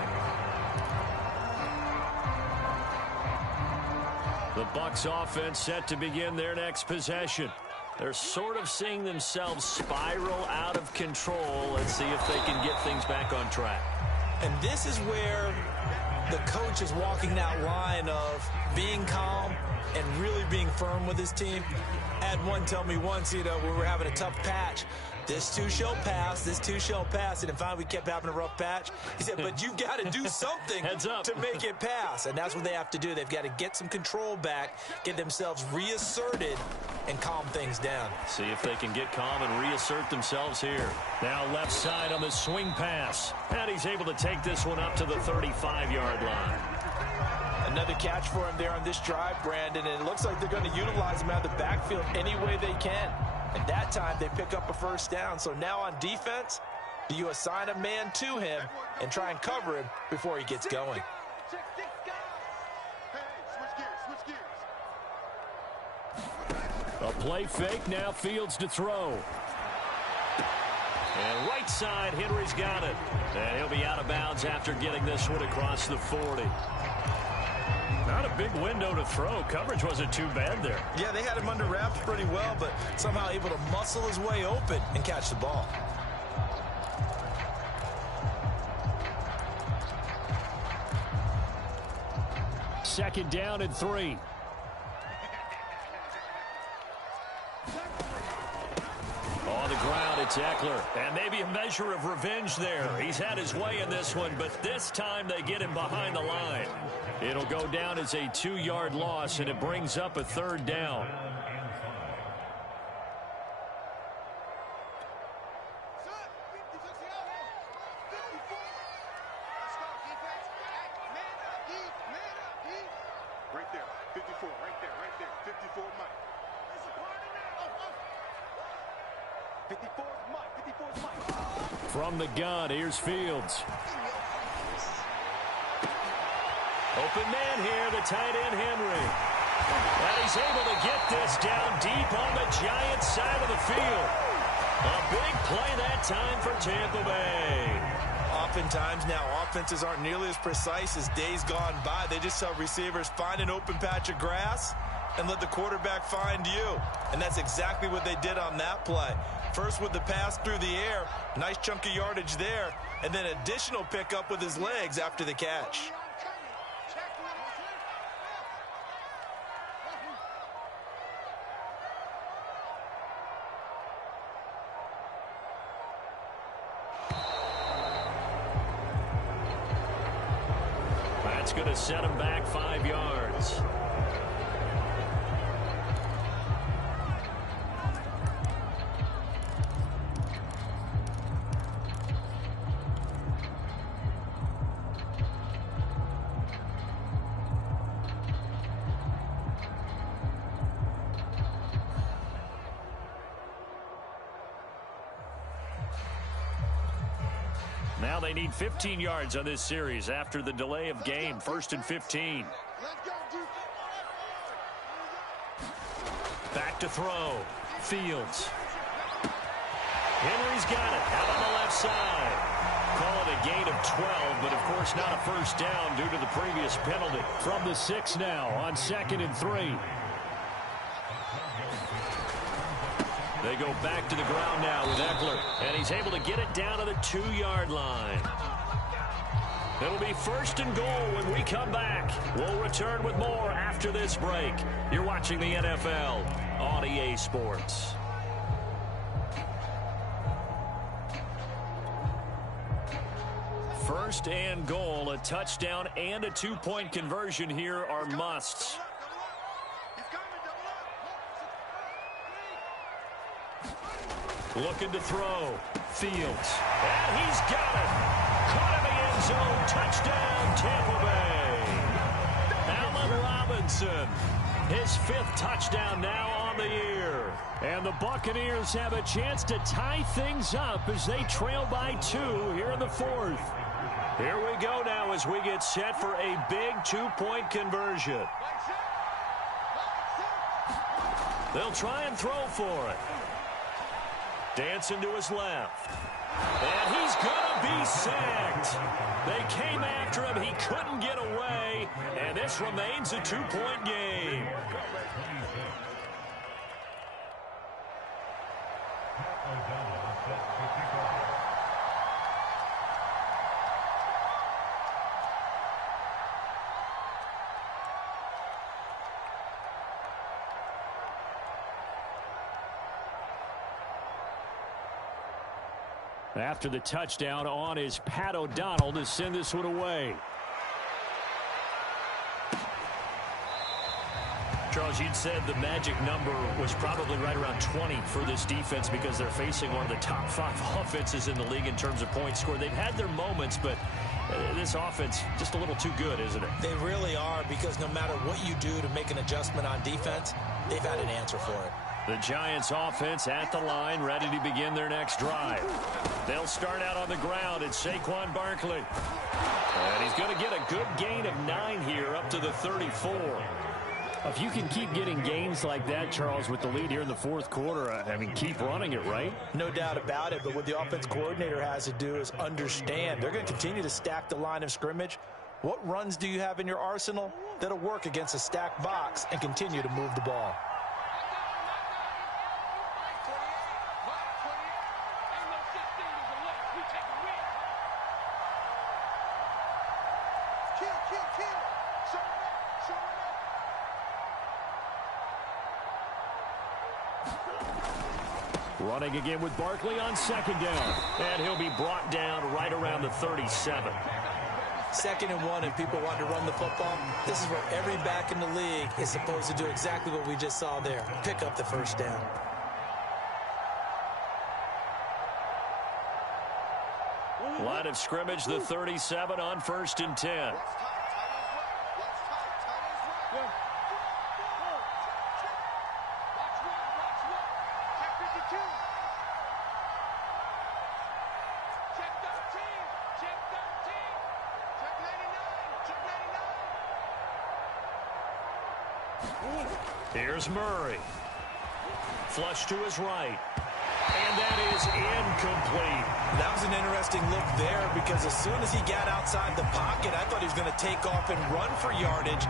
The Bucs offense set to begin their next possession. They're sort of seeing themselves spiral out of control. Let's see if they can get things back on track. And this is where the coach is walking that line of being calm and really being firm with his team. I had one tell me once, we were having a tough patch. This too shall pass, this too shall pass. And finally we kept having a rough patch. He said, but you've got to do something to make it pass. And that's what they have to do. They've got to get some control back, get themselves reasserted, and calm things down. See if they can get calm and reassert themselves here. Now left side on the swing pass. And he's able to take this one up to the 35-yard line. Another catch for him there on this drive, Brandon. And it looks like they're going to utilize him out of the backfield any way they can. And that time they pick up a first down. So now on defense, do you assign a man to him and try and cover him before he gets going? A play fake, now Fields to throw. And right side, Henry's got it. And he'll be out of bounds after getting this one across the 40. Not a big window to throw. Coverage wasn't too bad there. Yeah, they had him under wraps pretty well, but somehow able to muscle his way open and catch the ball. 2nd down and 3. On the ground, it's Eckler. And maybe a measure of revenge there. He's had his way in this one, but this time they get him behind the line. It'll go down as a 2-yard loss, and it brings up a 3rd down. Right there, 54, right there, 54 Mike. 54's Mike. From the gun, here's Fields. Open man here, the tight end Henry. And he's able to get this down deep on the Giants side of the field. A big play that time for Tampa Bay. Oftentimes now, offenses aren't nearly as precise as days gone by. They just tell receivers, find an open patch of grass and let the quarterback find you. And that's exactly what they did on that play. First with the pass through the air, nice chunk of yardage there, and then additional pickup with his legs after the catch. That's going to set him back 5 yards. Now they need 15 yards on this series after the delay of game. 1st and 15. Back to throw. Fields. Henry's got it out on the left side. Call it a gain of 12, but of course not a first down due to the previous penalty. From the 6 now on 2nd and 3. They go back to the ground now with Eckler, and he's able to get it down to the 2-yard line. It'll be 1st and goal when we come back. We'll return with more after this break. You're watching the NFL on EA Sports. First and goal, a touchdown and a 2-point conversion here are musts. Looking to throw. Fields. And he's got it. Caught in the end zone. Touchdown, Tampa Bay. Allen Robinson. His 5th touchdown now on the year. And the Buccaneers have a chance to tie things up as they trail by 2 here in the 4th. Here we go now as we get set for a big 2-point conversion. They'll try and throw for it. Dancing to his left. And he's going to be sacked. They came after him. He couldn't get away. And this remains a 2-point game. After the touchdown on is Pat O'Donnell to send this one away. Charles, you'd said the magic number was probably right around 20 for this defense because they're facing one of the top 5 offenses in the league in terms of points scored. They've had their moments, but this offense just a little too good, isn't it? They really are, because no matter what you do to make an adjustment on defense, they've had an answer for it. The Giants offense at the line, ready to begin their next drive. They'll start out on the ground. It's Saquon Barkley. And he's going to get a good gain of 9 here up to the 34. If you can keep getting gains like that, Charles, with the lead here in the 4th quarter, I mean, keep running it, right? No doubt about it, but what the offense coordinator has to do is understand. They're going to continue to stack the line of scrimmage. What runs do you have in your arsenal that'll work against a stacked box and continue to move the ball? Running again with Barkley on second down. And he'll be brought down right around the 37. 2nd and 1 and people want to run the football. This is where every back in the league is supposed to do exactly what we just saw there. Pick up the first down. Line of scrimmage, the 37 on 1st and 10. Here's Murray. Flush to his right. And that is incomplete. That was an interesting look there because as soon as he got outside the pocket, I thought he was going to take off and run for yardage.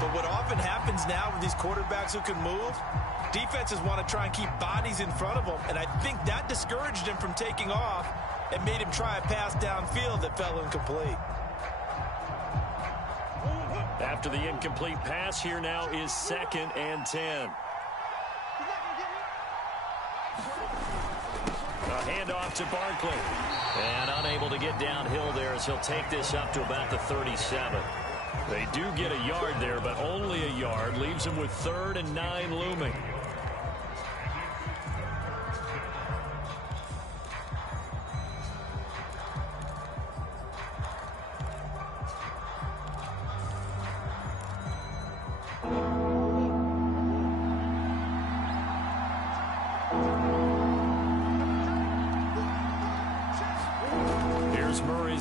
But what often happens now with these quarterbacks who can move, defenses want to try and keep bodies in front of them. And I think that discouraged him from taking off and made him try a pass downfield that fell incomplete. After the incomplete pass, here now is 2nd and 10. A handoff to Barkley. And unable to get downhill there as he'll take this up to about the 37. They do get a yard there, but only a yard. Leaves him with 3rd and 9 looming.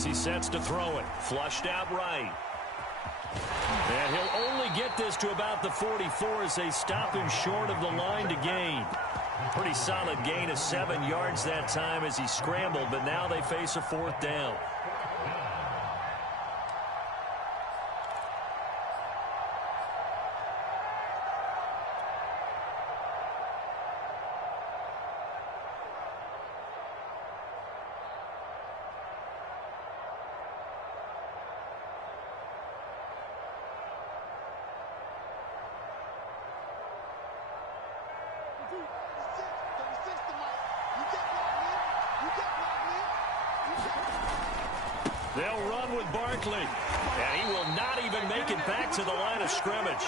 He sets to throw it. Flushed out right. And he'll only get this to about the 44 as they stop him short of the line to gain. Pretty solid gain of 7 yards that time as he scrambled, but now they face a 4th down. They'll run with Barkley, and he will not even make it back to the line of scrimmage.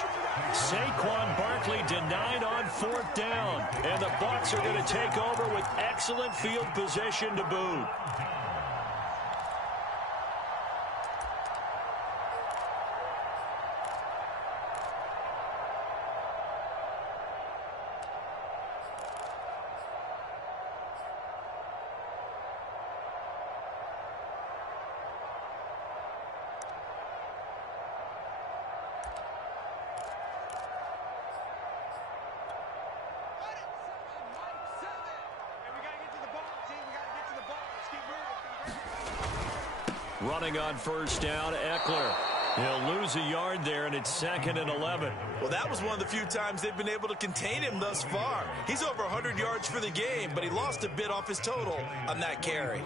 Saquon Barkley denied on 4th down, and the Bucs are going to take over with excellent field position to boot. Running on 1st down, Eckler. He'll lose a yard there, and it's 2nd and 11. Well, that was one of the few times they've been able to contain him thus far. He's over 100 yards for the game, but he lost a bit off his total on that carry.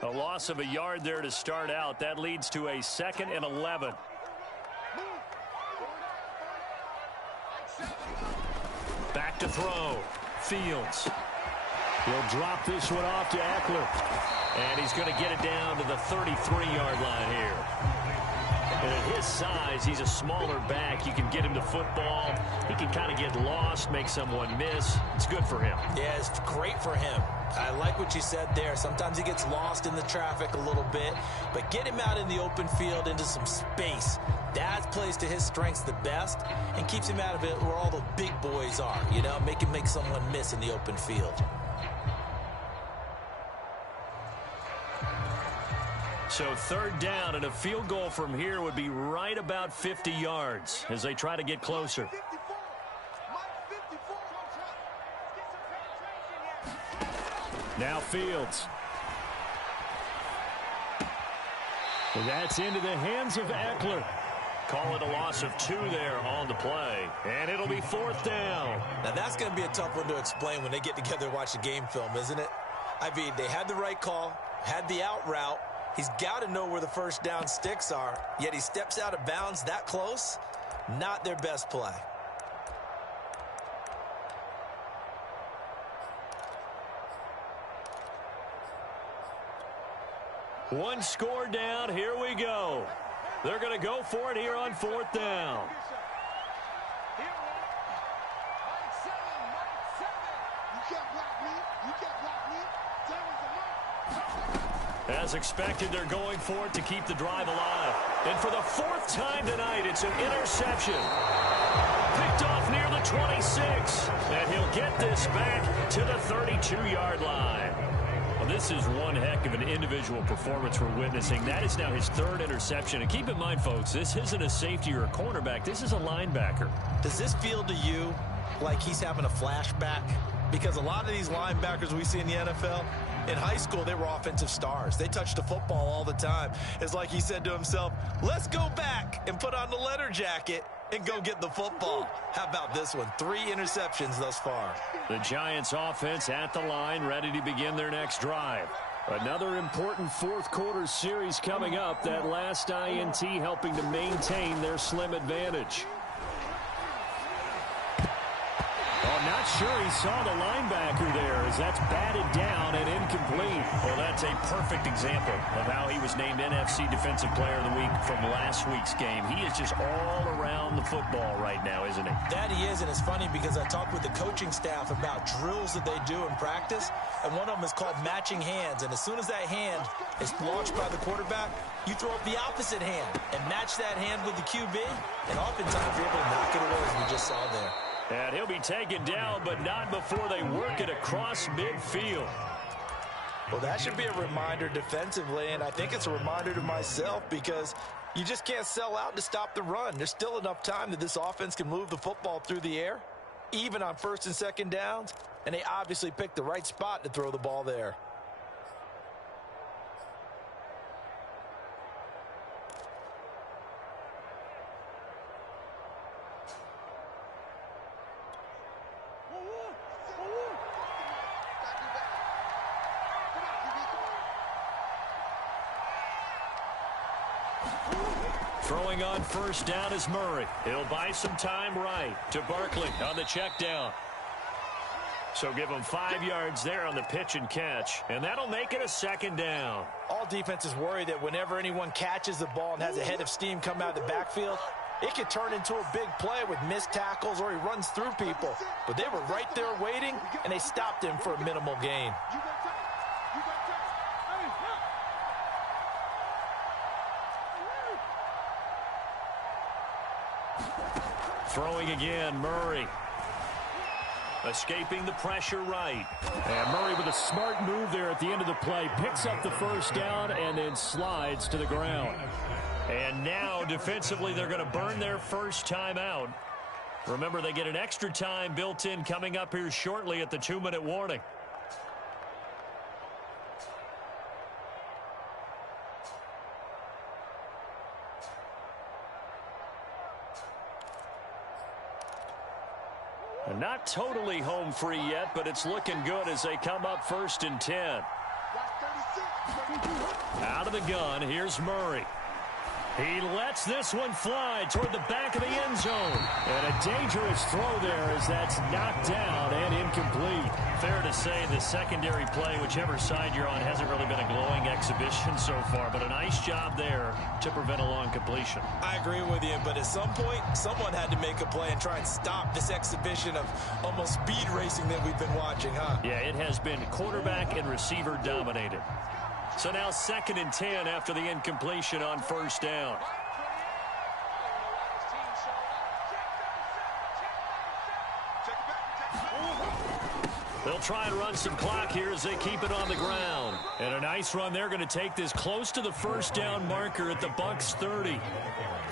A loss of a yard there to start out. That leads to a 2nd and 11. Back to throw. Fields. He'll drop this one off to Eckler. And he's going to get it down to the 33-yard line here. And at his size, he's a smaller back. You can get him the football. He can kind of get lost, make someone miss. It's good for him. Yeah, it's great for him. I like what you said there. Sometimes he gets lost in the traffic a little bit, but get him out in the open field into some space. That plays to his strengths the best and keeps him out of it where all the big boys are, you know, make someone miss in the open field. So 3rd down, and a field goal from here would be right about 50 yards as they try to get closer. Now Fields. And that's into the hands of Eckler. Call it a loss of 2 there on the play. And it'll be 4th down. Now, that's going to be a tough one to explain when they get together and watch the game film, isn't it? I mean, they had the right call, had the out route. He's got to know where the first down sticks are, yet he steps out of bounds that close. Not their best play. One score down. Here we go. They're going to go for it here on 4th down. As expected, they're going for it to keep the drive alive. And for the 4th time tonight, it's an interception. Picked off near the 26. And he'll get this back to the 32-yard line. Well, this is one heck of an individual performance we're witnessing. That is now his 3rd interception. And keep in mind, folks, this isn't a safety or a cornerback. This is a linebacker. Does this feel to you like he's having a flashback? Because a lot of these linebackers we see in the NFL, in high school, they were offensive stars. They touched the football all the time. It's like he said to himself, let's go back and put on the leather jacket and go get the football. How about this one? 3 interceptions thus far. The Giants offense at the line, ready to begin their next drive. Another important 4th quarter series coming up. That last INT helping to maintain their slim advantage. Oh, not sure he saw the linebacker there as that's batted down and incomplete. Well, that's a perfect example of how he was named NFC Defensive Player of the Week from last week's game. He is just all around the football right now, isn't he? That he is, and it's funny because I talked with the coaching staff about drills that they do in practice, and one of them is called matching hands. And as soon as that hand is launched by the quarterback, you throw up the opposite hand and match that hand with the QB, and oftentimes you're able to knock it away, as we just saw there. And he'll be taken down, but not before they work it across midfield. Well, that should be a reminder defensively, and I think it's a reminder to myself because you just can't sell out to stop the run. There's still enough time that this offense can move the football through the air, even on 1st and 2nd downs, and they obviously picked the right spot to throw the ball there. Throwing on 1st down is Murray. He'll buy some time right to Barkley on the check down. So give him 5 yards there on the pitch and catch, and that'll make it a 2nd down. All defenses worry that whenever anyone catches the ball and has a head of steam come out of the backfield, it could turn into a big play with missed tackles or he runs through people. But they were right there waiting, and they stopped him for a minimal gain. Throwing again, Murray. Escaping the pressure right. And Murray with a smart move there at the end of the play. Picks up the 1st down and then slides to the ground. And now defensively they're going to burn their first time out. Remember, they get an extra time built in coming up here shortly at the 2-minute warning. Not totally home free yet, but it's looking good as they come up 1st and 10. Out of the gun, here's Murray. He lets this one fly toward the back of the end zone. And a dangerous throw there as that's knocked down and incomplete. Fair to say the secondary play, whichever side you're on, hasn't really been a glowing exhibition so far, but a nice job there to prevent a long completion. I agree with you, but at some point, someone had to make a play and try and stop this exhibition of almost speed racing that we've been watching, huh? Yeah, it has been quarterback and receiver dominated. So now 2nd and 10 after the incompletion on 1st down. They'll try and run some clock here as they keep it on the ground. And a nice run. They're going to take this close to the 1st down marker at the Bucs 30.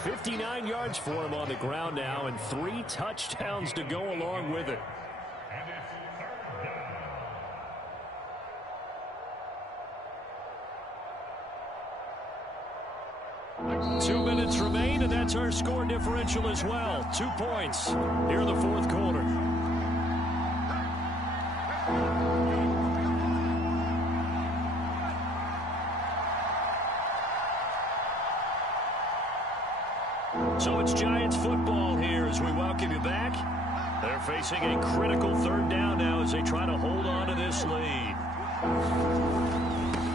59 yards for him on the ground now and 3 touchdowns to go along with it. 2 minutes remain, and that's our score differential as well. 2 points here in the fourth quarter. So it's Giants football here as we welcome you back. They're facing a critical third down now as they try to hold on to this lead.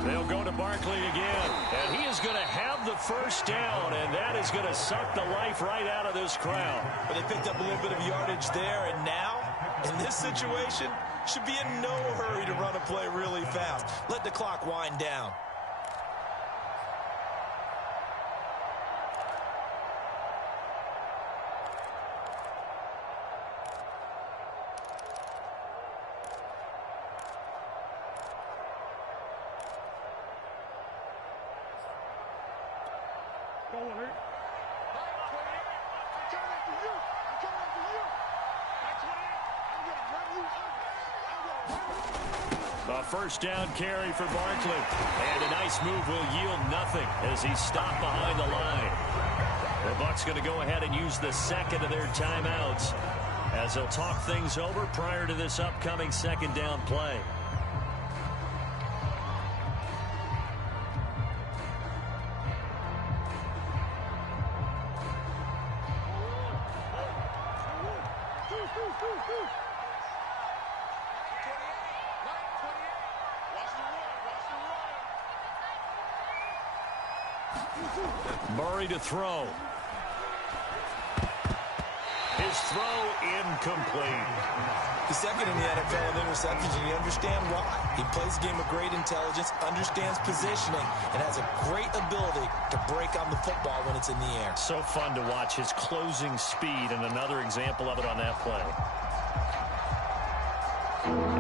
They'll go to Barkley again, and he is going to have the first down, and that is going to suck the life right out of this crowd. But they picked up a little bit of yardage there, and now, in this situation, should be in no hurry to run a play really fast. Let the clock wind down. A first down carry for Barkley. And a nice move will yield nothing as he's stopped behind the line. The Bucs going to go ahead and use the second of their timeouts as they'll talk things over prior to this upcoming second down play. Murray to throw. His throw incomplete. He's second in the NFL in interceptions, and you understand why. He plays a game of great intelligence, understands positioning, and has a great ability to break on the football when it's in the air. So fun to watch his closing speed, and another example of it on that play.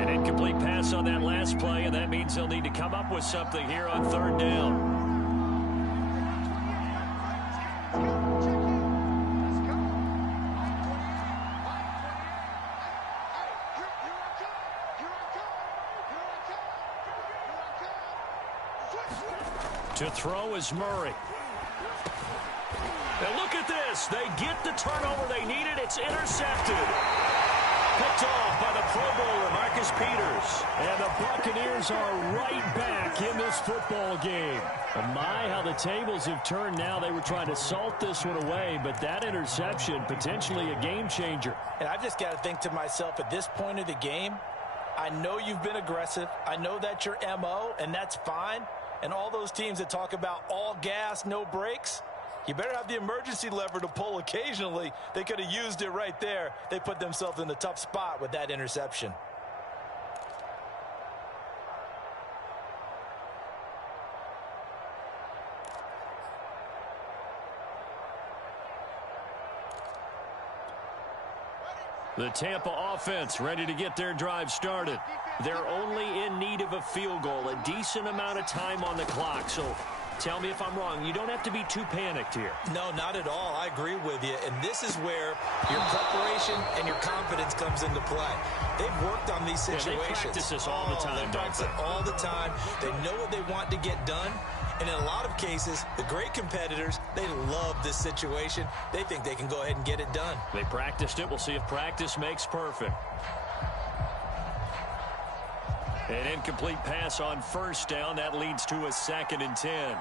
An incomplete pass on that last play, and that means they'll need to come up with something here on third down. To throw is Murray. And look at this. They get the turnover they needed. It's intercepted. Picked off by the Pro Bowler, Marcus Peters. And the Buccaneers are right back in this football game. Oh my, how the tables have turned now. They were trying to salt this one away, but that interception, potentially a game changer. And I've just got to think to myself, at this point of the game, I know you've been aggressive. I know that's your MO, and that's fine. And all those teams that talk about all gas, no brakes, you better have the emergency lever to pull occasionally. They could have used it right there. They put themselves in a tough spot with that interception. The Tampa offense ready to get their drive started. They're only in need of a field goal, a decent amount of time on the clock. So tell me if I'm wrong. You don't have to be too panicked here. No, not at all. I agree with you. And this is where your preparation and your confidence comes into play. They've worked on these situations. Yeah, they practice this all the time. They practice it all the time. They know what they want to get done. And in a lot of cases, the great competitors, they love this situation. They think they can go ahead and get it done. They practiced it. We'll see if practice makes perfect. An incomplete pass on first down. That leads to a 2nd and 10.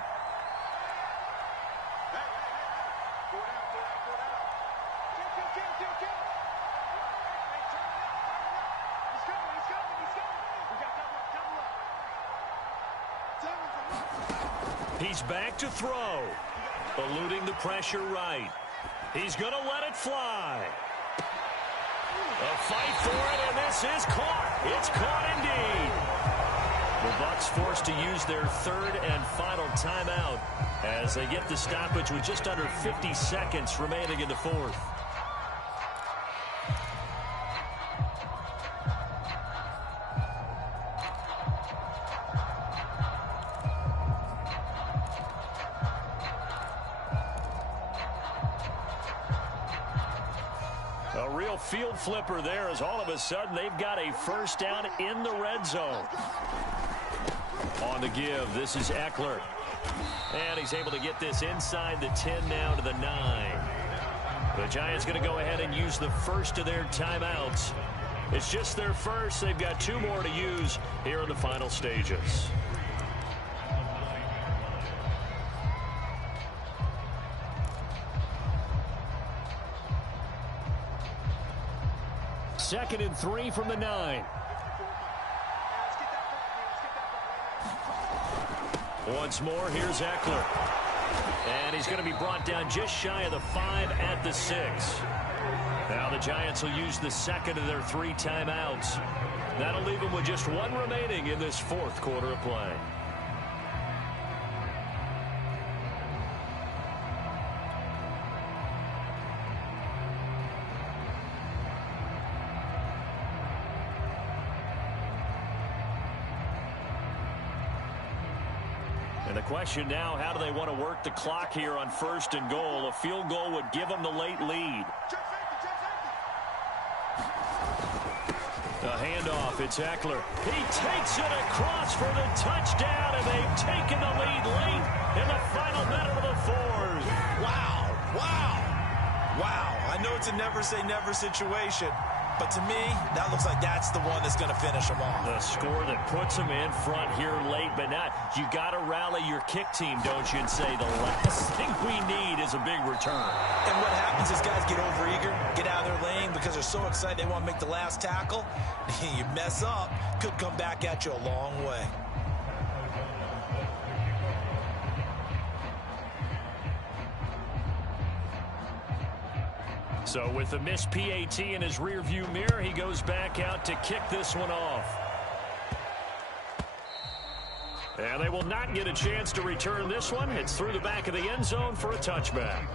He's back to throw. Eluding the pressure right. He's going to let it fly. A fight for it, and this is caught. It's caught indeed. The Bucs forced to use their third and final timeout as they get the stoppage with just under 50 seconds remaining in the fourth. Field flipper there as all of a sudden they've got a first down in the red zone. On the give, this is Eckler. And he's able to get this inside the 10 now to the 9. The Giants going to go ahead and use the first of their timeouts. It's just their first. They've got 2 more to use here in the final stages. Second and 3 from the 9. Once more, here's Eckler. And he's going to be brought down just shy of the 5 at the 6. Now the Giants will use the second of their 3 timeouts. That'll leave them with just 1 remaining in this 4th quarter of play. And the question now, how do they want to work the clock here on 1st and goal? A field goal would give them the late lead. A handoff, it's Eckler. He takes it across for the touchdown, and they've taken the lead late in the final minute of the 4th. Wow, wow, wow. I know it's a never-say-never situation, but to me, that looks like that's the one that's going to finish them off. The score that puts them in front here late, but not. You got to rally your kick team, don't you, and say the last thing we need is a big return. And what happens is guys get overeager, get out of their lane because they're so excited they want to make the last tackle. You mess up, could come back at you a long way. So with the missed PAT in his rearview mirror, he goes back out to kick this one off. And they will not get a chance to return this one. It's through the back of the end zone for a touchback.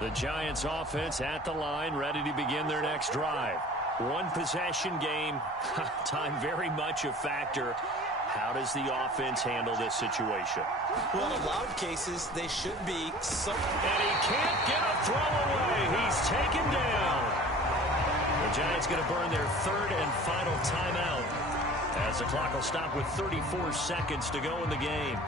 The Giants offense at the line, ready to begin their next drive. 1 possession game, time very much a factor. How does the offense handle this situation? Well, in a lot of cases, they should be so... And he can't get a throw away. He's taken down. The Giants going to burn their 3rd and final timeout as the clock will stop with 34 seconds to go in the game.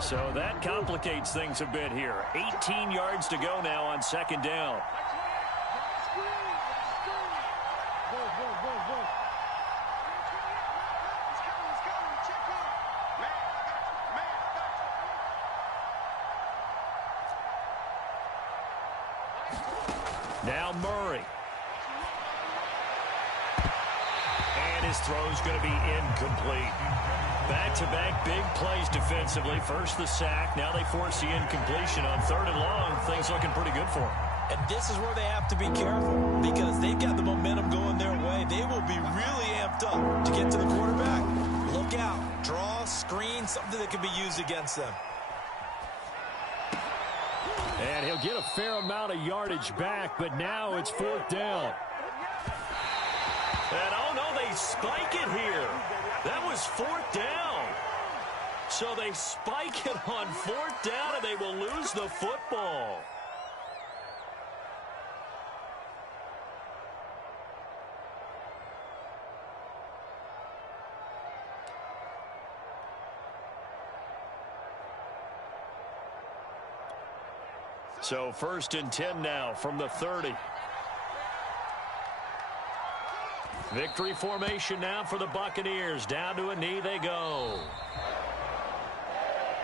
So that complicates things a bit here. 18 yards to go now on 2nd down. Now Murray. And his throw's going to be incomplete. Back-to-back big plays defensively. First the sack. Now they force the incompletion on 3rd and long. Things looking pretty good for them. And this is where they have to be careful because they've got the momentum going their way. They will be really amped up to get to the quarterback. Look out. Draw, screen, something that can be used against them. And he'll get a fair amount of yardage back, but now it's 4th down. And oh no, they spike it here. That was 4th down. So they spike it on 4th down, and they will lose the football. So 1st and 10 now from the 30. Victory formation now for the Buccaneers. Down to a knee they go.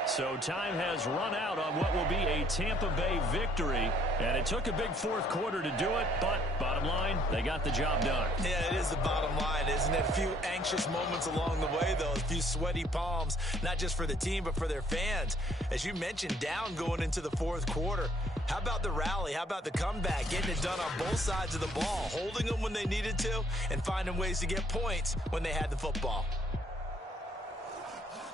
So time has run out on what will be a Tampa Bay victory. And it took a big 4th quarter to do it, but bottom line, they got the job done. Yeah, it is the bottom line, isn't it? A few anxious moments along the way, though. A few sweaty palms, not just for the team, but for their fans. As you mentioned, down going into the 4th quarter. How about the rally? How about the comeback? Getting it done on both sides of the ball, holding them when they needed to, and finding ways to get points when they had the football.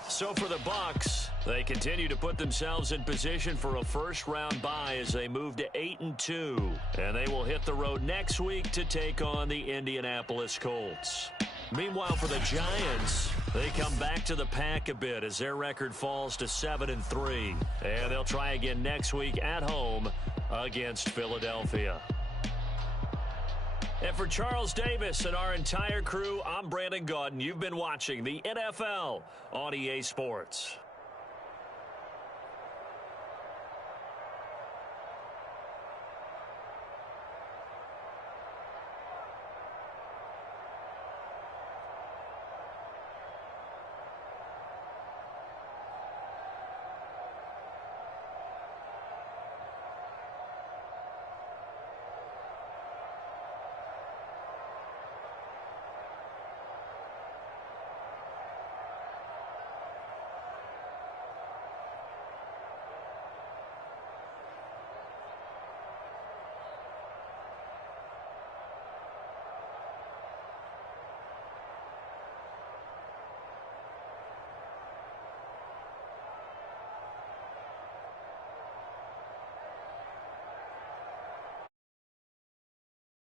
So for the Bucs, they continue to put themselves in position for a first-round bye as they move to 8-2. And they will hit the road next week to take on the Indianapolis Colts. Meanwhile, for the Giants, they come back to the pack a bit as their record falls to 7-3. And they'll try again next week at home against Philadelphia. And for Charles Davis and our entire crew, I'm Brandon Gaudin. You've been watching the NFL on EA Sports.